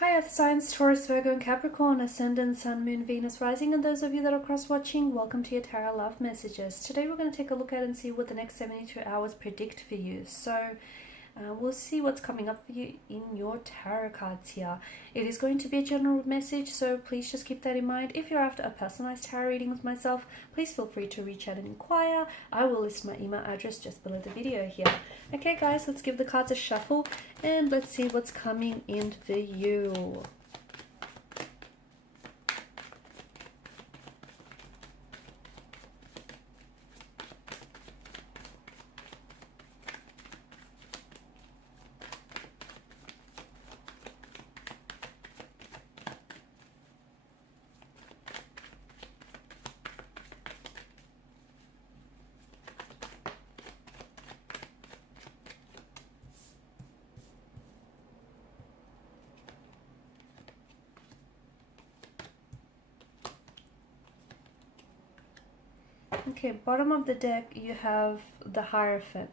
Hi Earth signs, Taurus, Virgo and Capricorn, Ascendant, Sun, Moon, Venus, Rising, and those of you that are cross-watching, welcome to your Tarot Love Messages. Today we're going to take a look at and see what the next 72 hours predict for you. So we'll see what's coming up for you in your tarot cards here. It is going to be a general message, so please just keep that in mind. If you're after a personalized tarot reading with myself, please feel free to reach out and inquire. I will list my email address just below the video here. Okay guys, let's give the cards a shuffle and let's see what's coming in for you. Okay, bottom of the deck you have the Hierophant.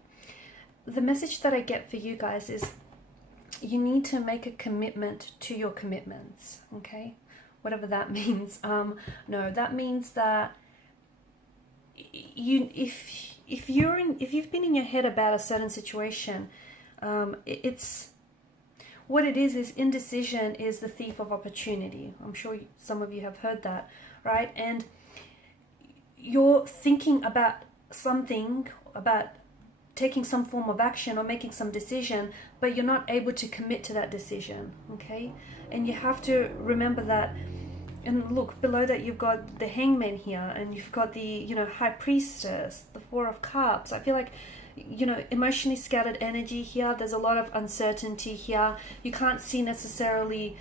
The message that I get for you guys is you need to make a commitment to your commitments, okay? Whatever that means. No, that means that if you've been in your head about a certain situation, it's what it is indecision is the thief of opportunity. I'm sure some of you have heard that, right? And you're thinking about something, about taking some form of action or making some decision, but you're not able to commit to that decision, okay? And you have to remember that. And look, below that you've got the Hangman here, and you've got the, High Priestess, the Four of Cups. I feel like, emotionally scattered energy here. There's a lot of uncertainty here. You can't see necessarily,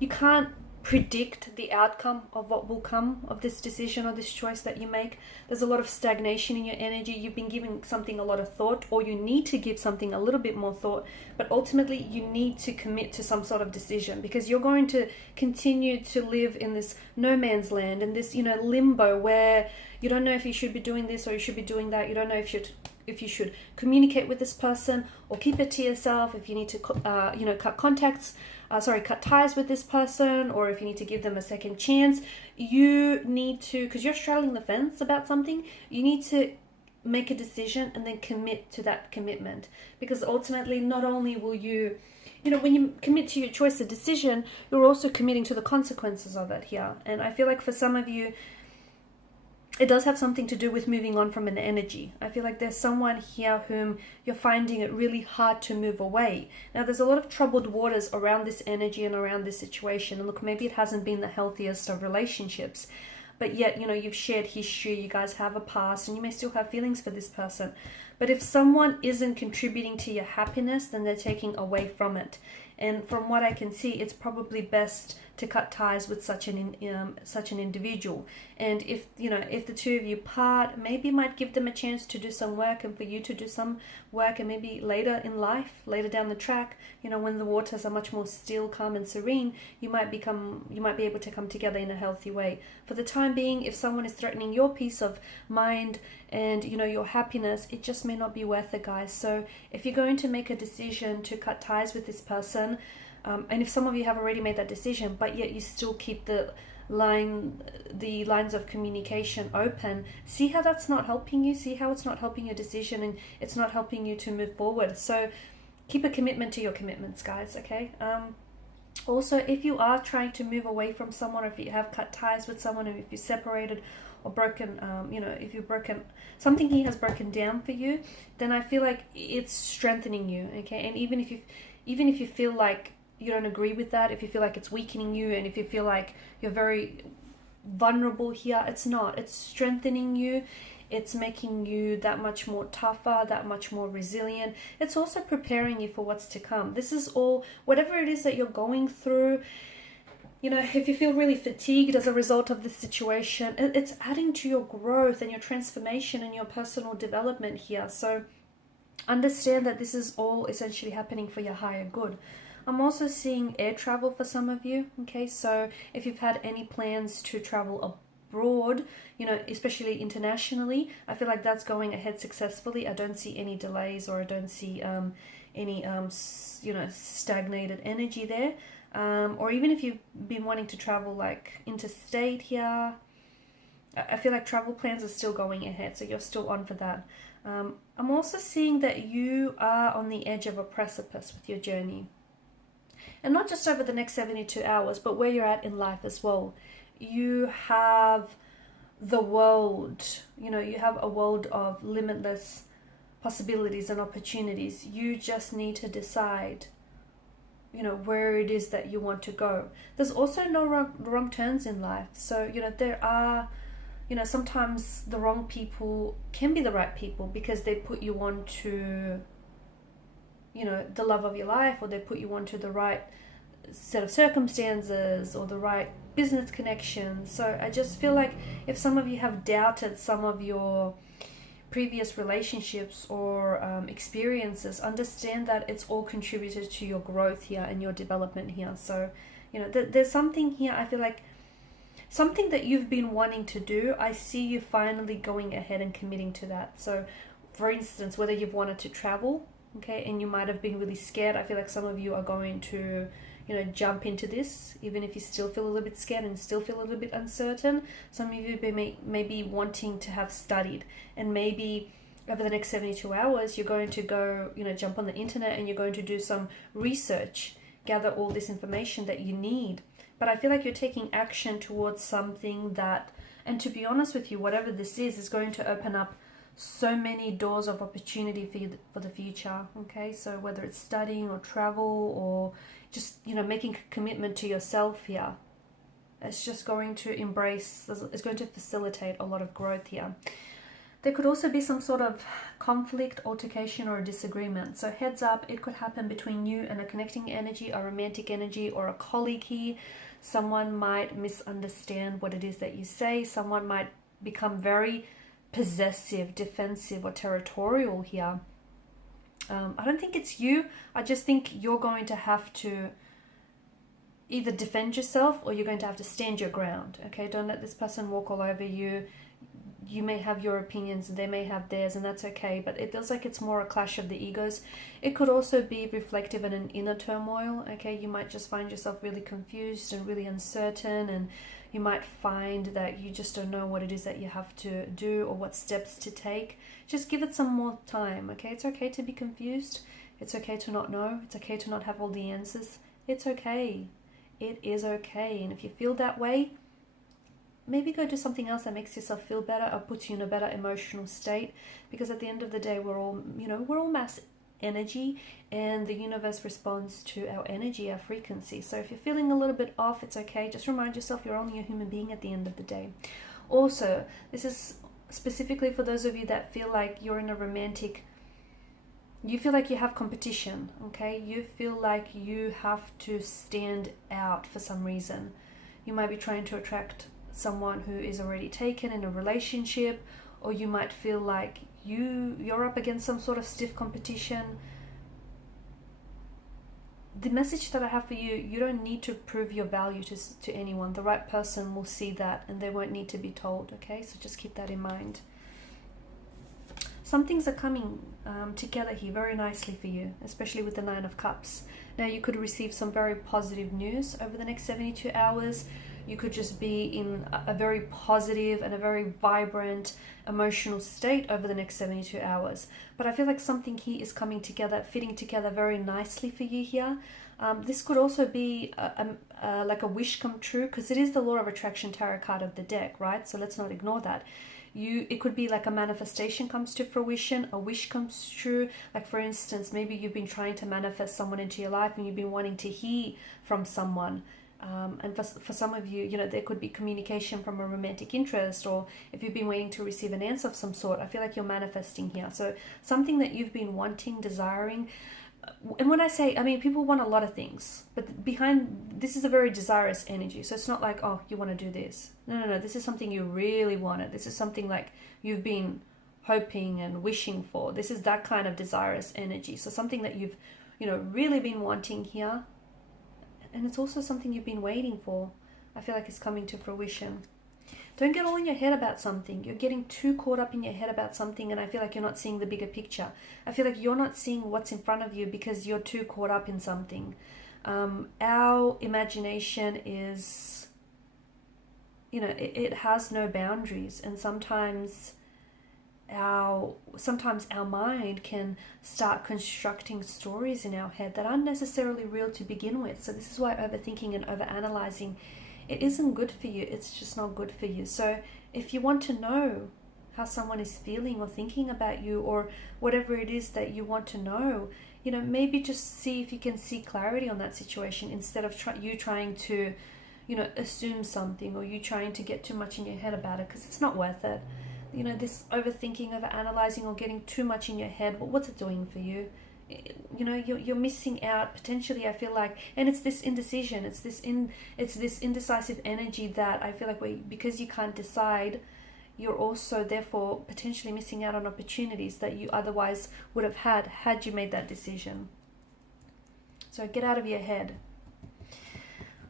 you can't predict the outcome of what will come of this decision or this choice that you make. There's a lot of stagnation in your energy. You've been giving something a lot of thought, or you need to give something a little bit more thought, but ultimately you need to commit to some sort of decision, because you're going to continue to live in this no man's land, in this limbo where you don't know if you should be doing this or you should be doing that. You don't know if you should communicate with this person or keep it to yourself, if you need to cut ties with this person, or if you need to give them a second chance. You need to, because you're straddling the fence about something, you need to make a decision and then commit to that commitment, because ultimately not only will you, when you commit to your choice or decision, you're also committing to the consequences of it here. And I feel like for some of you, it does have something to do with moving on from an energy. I feel like there's someone here whom you're finding it really hard to move away. Now, there's a lot of troubled waters around this energy and around this situation. And look, maybe it hasn't been the healthiest of relationships, but yet, you've shared history, you guys have a past, and you may still have feelings for this person. But if someone isn't contributing to your happiness, then they're taking away from it. And from what I can see, it's probably best to cut ties with such an individual. And if the two of you part, maybe you might give them a chance to do some work, and for you to do some work, and maybe later in life, later down the track, when the waters are much more still, calm and serene, you might be able to come together in a healthy way. For the time being, if someone is threatening your peace of mind and your happiness, it just may not be worth it, guys. So if you're going to make a decision to cut ties with this person, and if some of you have already made that decision, but yet you still keep the lines of communication open, see how that's not helping you, see how it's not helping your decision, and it's not helping you to move forward. So keep a commitment to your commitments, guys, okay? Also, if you are trying to move away from someone, or if you have cut ties with someone, or if you're separated or broken, if you've broken, something here has broken down for you, then I feel like it's strengthening you, okay? And even if you feel like you don't agree with that, if you feel like it's weakening you, and if you feel like you're very vulnerable here, it's not. It's strengthening you. It's making you that much more tougher, that much more resilient. It's also preparing you for what's to come. This is all, whatever it is that you're going through, if you feel really fatigued as a result of this situation, it's adding to your growth and your transformation and your personal development here. So understand that this is all essentially happening for your higher good. I'm also seeing air travel for some of you, okay? So if you've had any plans to travel abroad, especially internationally, I feel like that's going ahead successfully. I don't see any delays, or I don't see any stagnated energy there. Or even if you've been wanting to travel like interstate here, I feel like travel plans are still going ahead, so you're still on for that. I'm also seeing that you are on the edge of a precipice with your journey. And not just over the next 72 hours, but where you're at in life as well. You have the world, you have a world of limitless possibilities and opportunities. You just need to decide, where it is that you want to go. There's also no wrong turns in life. So, there are, sometimes the wrong people can be the right people because they put you on to, the love of your life, or they put you onto the right set of circumstances or the right business connections. So I just feel like if some of you have doubted some of your previous relationships or experiences, understand that it's all contributed to your growth here and your development here. So, there's something here, I feel like something that you've been wanting to do, I see you finally going ahead and committing to that. So, for instance, whether you've wanted to travel, okay, and you might have been really scared, I feel like some of you are going to jump into this, even if you still feel a little bit scared and still feel a little bit uncertain. Some of you may be wanting to have studied, and maybe over the next 72 hours, you're going to go, jump on the internet and you're going to do some research, gather all this information that you need. But I feel like you're taking action towards something that, and to be honest with you, whatever this is going to open up so many doors of opportunity for you for the future. Okay, so whether it's studying or travel or just making a commitment to yourself here, it's just going to it's going to facilitate a lot of growth here. There could also be some sort of conflict, altercation, or a disagreement. So heads up, it could happen between you and a connecting energy, a romantic energy, or a colleague here. Someone might misunderstand what it is that you say. Someone might become very possessive, defensive, or territorial here. I don't think it's you. I just think you're going to have to either defend yourself or you're going to have to stand your ground. Okay, don't let this person walk all over you. You may have your opinions, they may have theirs, and that's okay, but it feels like it's more a clash of the egos. It could also be reflective in an inner turmoil. Okay, you might just find yourself really confused and really uncertain, and you might find that you just don't know what it is that you have to do or what steps to take. Just give it some more time. Okay, it's okay to be confused. It's okay to not know. It's okay to not have all the answers. It's okay. It is okay. And if you feel that way, maybe go do something else that makes yourself feel better or puts you in a better emotional state, because at the end of the day, we're all mass energy, and the universe responds to our energy, our frequency. So if you're feeling a little bit off, it's okay. Just remind yourself you're only a human being at the end of the day. Also, this is specifically for those of you that feel like you're in a romantic, you feel like you have competition, okay? You feel like you have to stand out for some reason. You might be trying to attract someone who is already taken in a relationship, or you might feel like you're up against some sort of stiff competition. The message that I have for you, you don't need to prove your value to anyone. The right person will see that and they won't need to be told, okay? So just keep that in mind. Some things are coming together here very nicely for you, especially with the Nine of Cups. Now you could receive some very positive news over the next 72 hours. You could just be in a very positive and a very vibrant emotional state over the next 72 hours. But I feel like something here is coming together, fitting together very nicely for you here. This could also be like a wish come true, because it is the Law of Attraction tarot card of the deck, right? So let's not ignore that. It could be like a manifestation comes to fruition, a wish comes true. Like for instance, maybe you've been trying to manifest someone into your life and you've been wanting to hear from someone. And for some of you, there could be communication from a romantic interest, or if you've been waiting to receive an answer of some sort, I feel like you're manifesting here. So something that you've been wanting, desiring. And when I say, people want a lot of things, but behind this is a very desirous energy. So it's not like, oh, you want to do this. No. This is something you really wanted. This is something like you've been hoping and wishing for. This is that kind of desirous energy. So something that you've, really been wanting here. And it's also something you've been waiting for. I feel like it's coming to fruition. Don't get all in your head about something. You're getting too caught up in your head about something, and I feel like you're not seeing the bigger picture. I feel like you're not seeing what's in front of you because you're too caught up in something. Our imagination is, you know, it has no boundaries, and sometimes our mind can start constructing stories in our head that aren't necessarily real to begin with. So this is why overthinking and overanalyzing, it isn't good for you. It's just not good for you. So if you want to know how someone is feeling or thinking about you, or whatever it is that you want to know, you know, maybe just see if you can see clarity on that situation, instead of you trying to, you know, assume something, or you trying to get too much in your head about it, because it's not worth it. You know, this overthinking, over analyzing, or getting too much in your head, well, what's it doing for you? You know, you're missing out potentially, I feel like. And it's this indecision, it's this indecisive energy that I feel like because you can't decide, you're also therefore potentially missing out on opportunities that you otherwise would have had you made that decision. So get out of your head.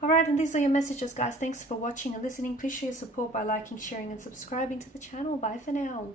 Alright, and these are your messages, guys. Thanks for watching and listening. Please show your support by liking, sharing, and subscribing to the channel. Bye for now.